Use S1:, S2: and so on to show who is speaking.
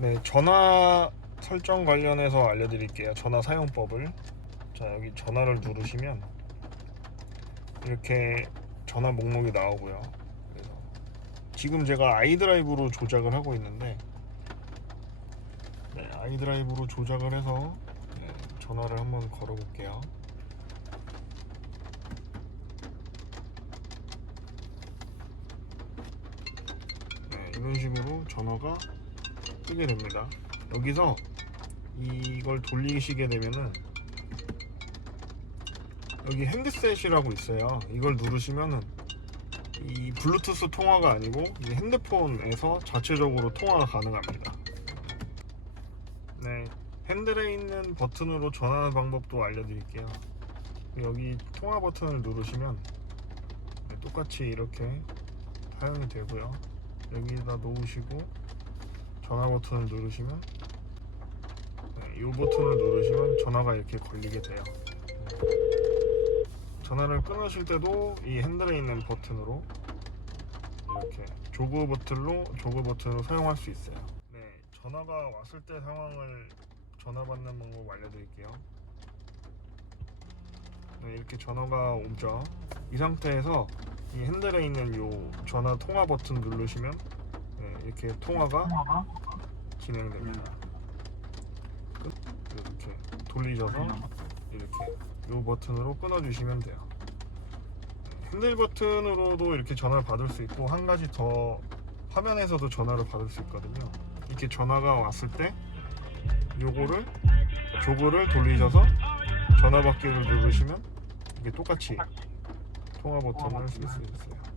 S1: 네, 전화 설정 관련해서 알려드릴게요. 전화 사용법을. 자, 여기 전화를 누르시면 이렇게 전화 목록이 나오고요. 그래서 지금 제가 아이드라이브로 조작을 하고 있는데 네, 아이드라이브로 조작을 해서 네, 전화를 한번 걸어볼게요. 네, 이런 식으로 전화가 뜨게 됩니다. 여기서 이걸 돌리시게 되면은 여기 핸드셋이라고 있어요. 이걸 누르시면은 이 블루투스 통화가 아니고 이 핸드폰에서 자체적으로 통화가 가능합니다. 네, 핸들에 있는 버튼으로 전화하는 방법도 알려드릴게요. 여기 통화 버튼을 누르시면 네, 똑같이 이렇게 사용이 되고요. 여기다 놓으시고 전화 버튼을 누르시면 네, 이 버튼을 누르시면 전화가 이렇게 걸리게 돼요. 전화를 끊으실 때도 이 핸들에 있는 버튼으로 이렇게 조그 버튼로 조그 버튼으로 사용할 수 있어요. 네, 전화가 왔을 때 상황을 전화 받는 방법 알려드릴게요. 네, 이렇게 전화가 오죠. 이 상태에서 이 핸들에 있는 요 전화 통화 버튼 누르시면 네, 이렇게 통화가 진행됩니다. 끝. 이렇게 돌리셔서 이렇게 요 버튼으로 끊어주시면 돼요. 네, 핸들 버튼으로도 이렇게 전화를 받을 수 있고 한 가지 더 화면에서도 전화를 받을 수 있거든요. 이렇게 전화가 왔을 때 요거를 조그를 돌리셔서 전화 받기를 누르시면 이게 똑같이 통화 버튼을 쓸 수 있어요.